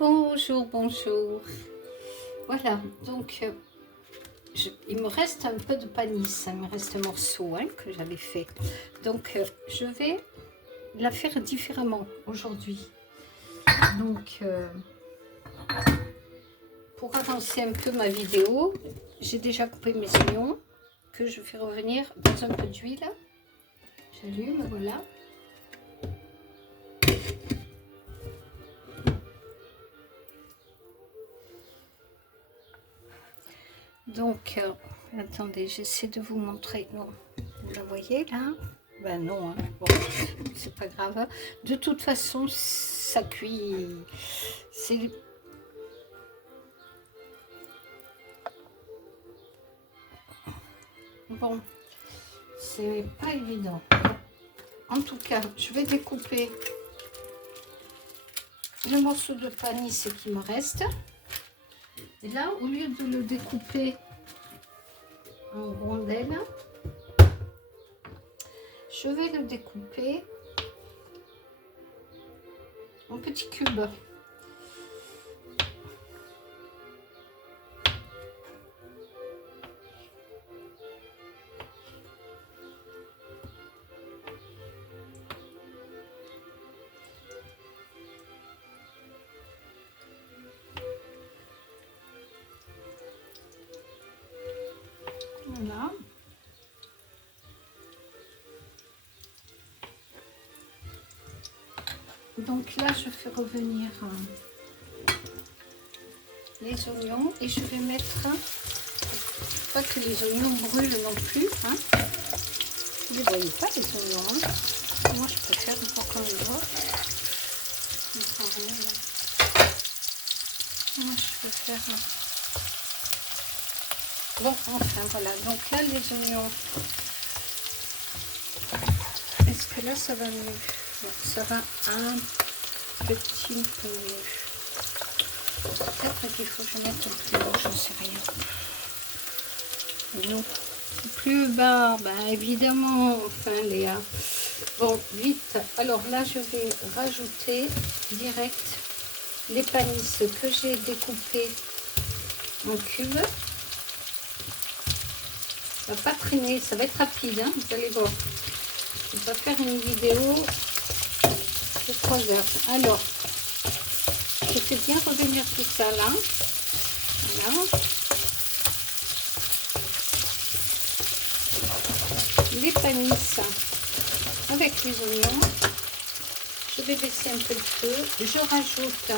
Bonjour, bonjour. Voilà, donc il me reste un peu de panisse, il me reste un morceau que j'avais fait. Donc je vais la faire différemment aujourd'hui. Donc pour avancer un peu ma vidéo, j'ai déjà coupé mes oignons que je fais revenir dans un peu d'huile. J'allume, voilà. Donc, attendez, j'essaie de vous montrer. Non, vous la voyez là? Ben non, hein. Bon, c'est pas grave. De toute façon, ça cuit. C'est bon, c'est pas évident. En tout cas, je vais découper le morceau de panisse qui me reste. Et là, au lieu de le découper en rondelles, je vais le découper en petits cubes. Voilà. Donc là, je fais revenir les oignons et je vais mettre, pas que les oignons brûlent non plus, hein. Vous ne les voyez pas les oignons, hein. Moi je préfère encore qu'on les voit. Moi je préfère. Bon, enfin voilà, donc là les oignons, est-ce que là ça va mieux? Non, ça va un petit peu mieux. Peut-être qu'il faut que je mette plus haut, j'en sais rien. Non, plus bas, ben évidemment, enfin Léa. Bon, vite. Alors là, je vais rajouter direct les panisses que j'ai découpées en cubes. Ça va pas traîner, ça va être rapide, hein, vous allez voir. Je vais pas faire une vidéo de 3 heures. Alors, je fais bien revenir tout ça là. Voilà. Les panisses avec les oignons. Je vais baisser un peu le feu. Je rajoute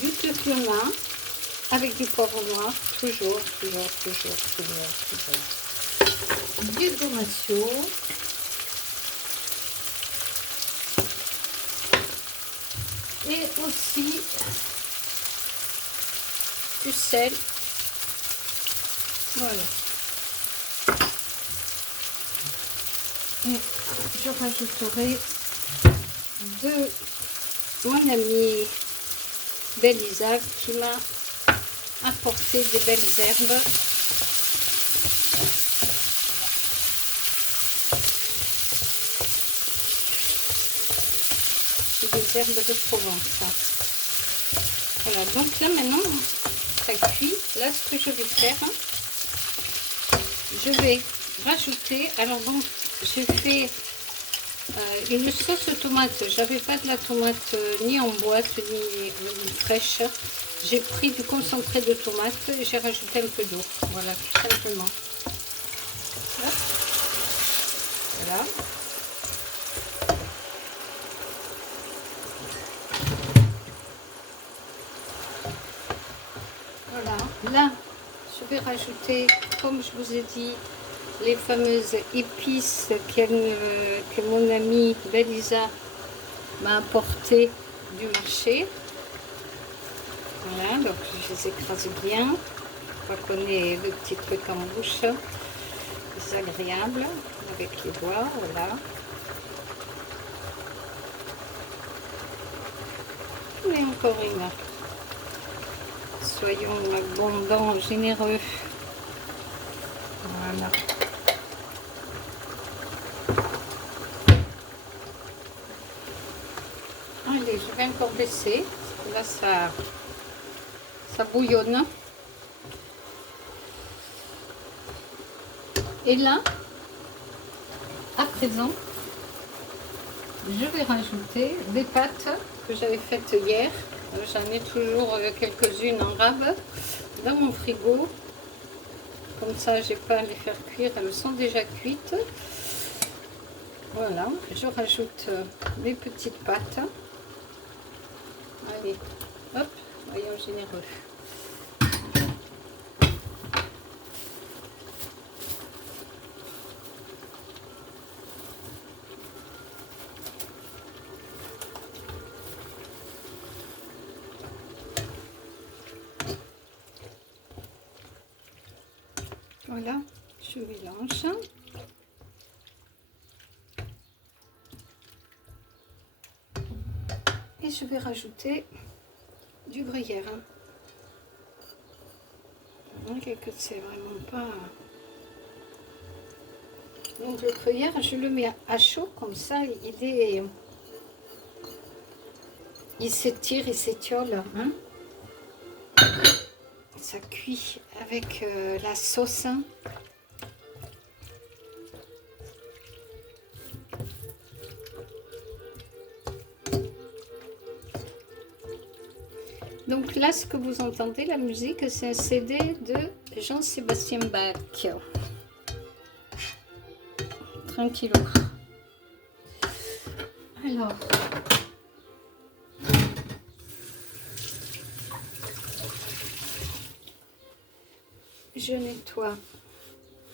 du curcuma avec du poivre noir. Toujours. Du domacio. Et aussi du sel. Voilà. Et je rajouterai de mon amie Belisa qui m'a apporté des belles herbes. Des herbes de Provence. Voilà, donc là maintenant ça cuit. Là ce que je vais faire, je vais rajouter, alors bon, j'ai fait une sauce tomate. J'avais pas de la tomate ni en boîte ni fraîche. J'ai pris du concentré de tomate et j'ai rajouté un peu d'eau. Voilà, tout simplement. Hop. Voilà. Voilà. Là, je vais rajouter, comme je vous ai dit, les fameuses épices que mon amie Belisa m'a apporté du marché. Voilà, donc je les écrase bien. On connaît le petit truc en bouche. C'est agréable avec les doigts, voilà. Et encore une. Soyons abondants, généreux. Voilà. Allez, je vais encore baisser. Là, ça bouillonne. Et là, à présent, je vais rajouter des pâtes que j'avais faites hier. J'en ai toujours quelques-unes en rab dans mon frigo. Comme ça, j'ai pas à les faire cuire, elles sont déjà cuites. Voilà, je rajoute mes petites pâtes. Allez, hop, voyons généreux. Voilà, je mélange. Et je vais rajouter du gruyère. Que c'est vraiment pas... Donc le gruyère, je le mets à chaud, comme ça, il s'étire, il s'étiole. Hein. Ça cuit avec la sauce. Donc là, ce que vous entendez, la musique, c'est un CD de Jean-Sébastien Bach. Tranquillou. Alors, je nettoie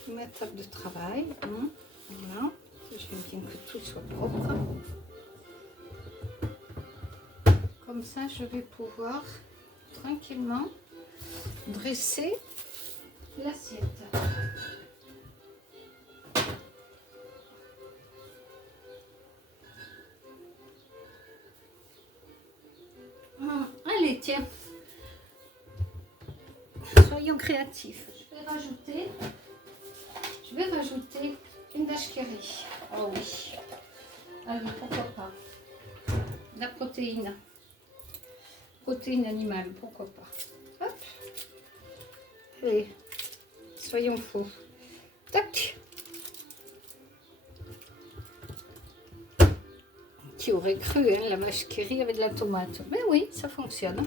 ma table de travail. Voilà, j'aime bien que tout soit propre. Comme ça, je vais pouvoir tranquillement dresser l'assiette. Allez, tiens, soyons créatifs. Je vais rajouter une vache qui rit. Oh oui. Allez, pourquoi pas. La protéine. Protéine animale, pourquoi pas. Hop. Allez, soyons fous. Tac. Qui aurait cru, hein, la vache qui rit avec de la tomate. Mais oui, ça fonctionne.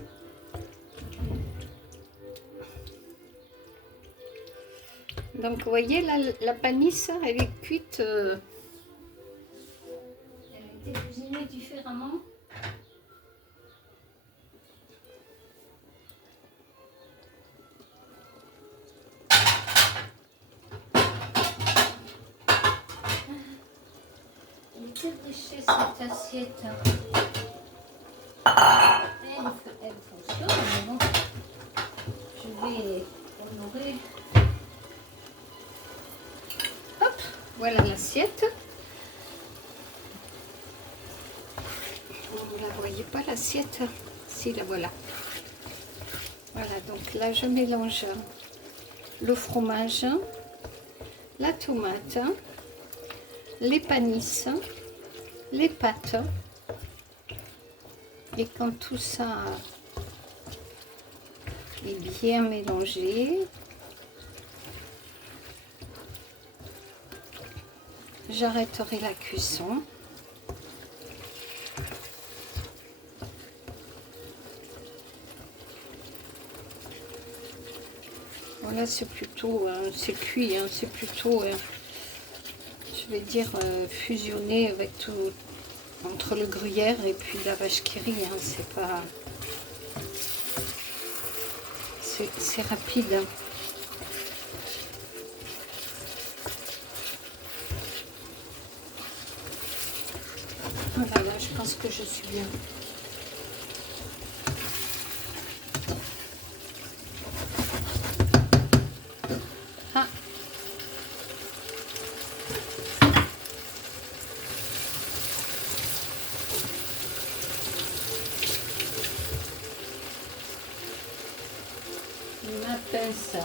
Donc, vous voyez, là, la panisse, elle est cuite. Elle a été cuisinée différemment. Elle était riche, cette assiette. Elle fonctionne, mais bon, je vais honorer. Hop, voilà l'assiette. Vous ne la voyez pas, l'assiette? Si, la voilà. Voilà, donc là, je mélange le fromage, la tomate, les panisses, les pâtes. Et quand tout ça est bien mélangé, j'arrêterai la cuisson. Voilà, c'est plutôt, c'est cuit, hein, c'est plutôt, je vais dire, fusionné avec tout, entre le gruyère et puis la vache qui rit, hein, c'est pas, c'est rapide. Hein. Voilà, là, je pense que je suis bien. Ah. Ma pince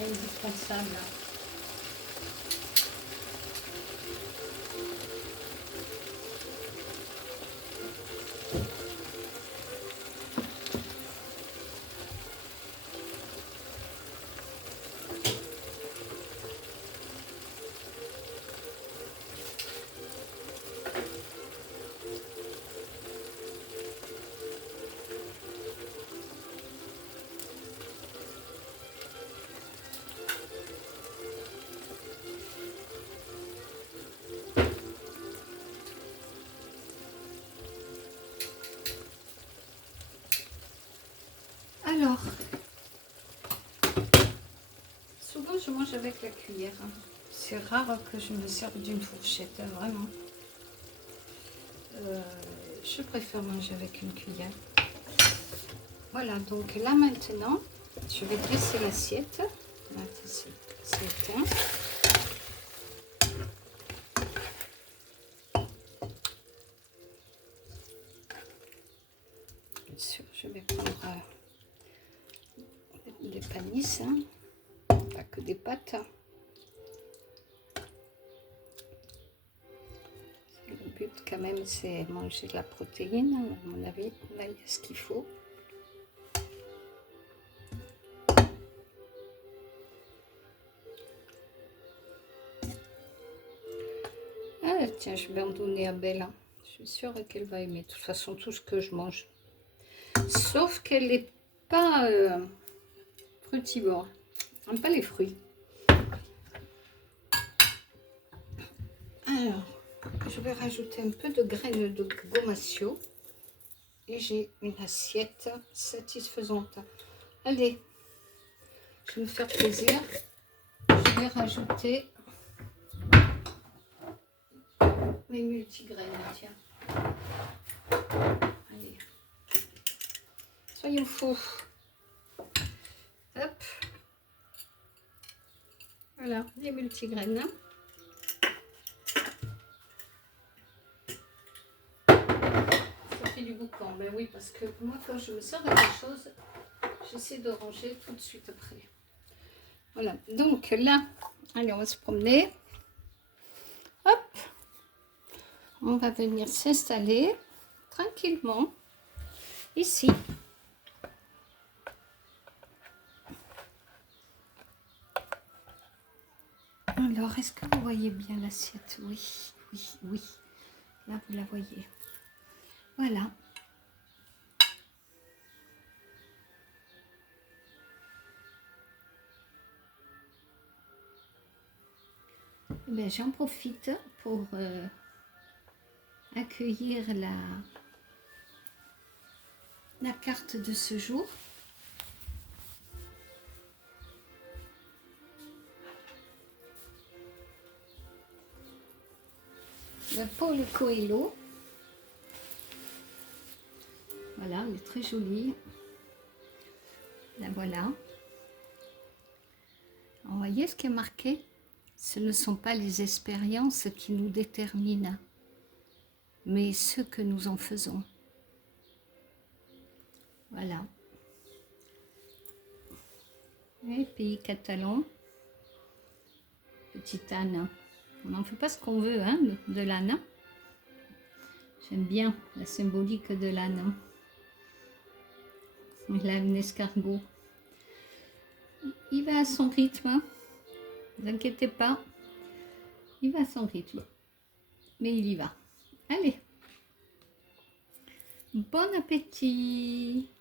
indispensable. Alors, souvent je mange avec la cuillère. C'est rare que je me serve d'une fourchette, hein, vraiment. Je préfère manger avec une cuillère. Voilà, donc là maintenant, je vais dresser l'assiette. C'est éteint. Bien sûr, je vais prendre des panisses, hein. Pas que des pâtes. Le but quand même, c'est manger de la protéine, à mon avis. Là, il y a ce qu'il faut. Ah tiens, je vais en donner à Bella. Je suis sûre qu'elle va aimer. De toute façon, tout ce que je mange. Sauf qu'elle n'est pas frutivore. Elle n'aime pas les fruits. Alors, je vais rajouter un peu de graines de gomasio. Et j'ai une assiette satisfaisante. Allez, je vais me faire plaisir. Je vais rajouter mes multigraines, tiens. Allez. Soyons fous. Hop. Voilà, les multigraines. Ça fait du boucan. Ben oui, parce que moi, quand je me sers de quelque chose, j'essaie de ranger tout de suite après. Voilà, donc là, allez, on va se promener. Hop. On va venir s'installer tranquillement ici. Alors, est-ce que vous voyez bien l'assiette? Oui, oui, oui. Là, vous la voyez. Voilà. Ben, j'en profite pour accueillir la carte de ce jour. De Paulo Coelho. Voilà, elle est très jolie. La voilà. Vous voyez ce qui est marqué? Ce ne sont pas les expériences qui nous déterminent, mais ce que nous en faisons. Voilà. Et pays catalan. Petite âne. On n'en fait pas ce qu'on veut, hein, de l'âne. J'aime bien la symbolique de l'âne. Il a un escargot. Il va à son rythme. Ne vous inquiétez pas. Il va à son rythme. Mais il y va. Allez. Bon appétit.